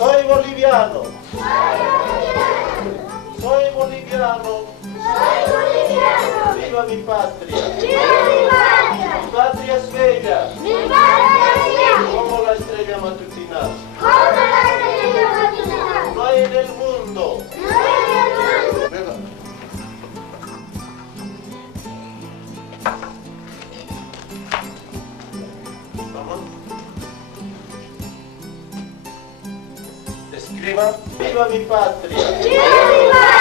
Soy boliviano. Soy boliviano. Viva mi patria. Mi patria es bella. Como la estrella matutina. No hay en el mundo. Venga. Vamos. Escriba. Viva mi patria.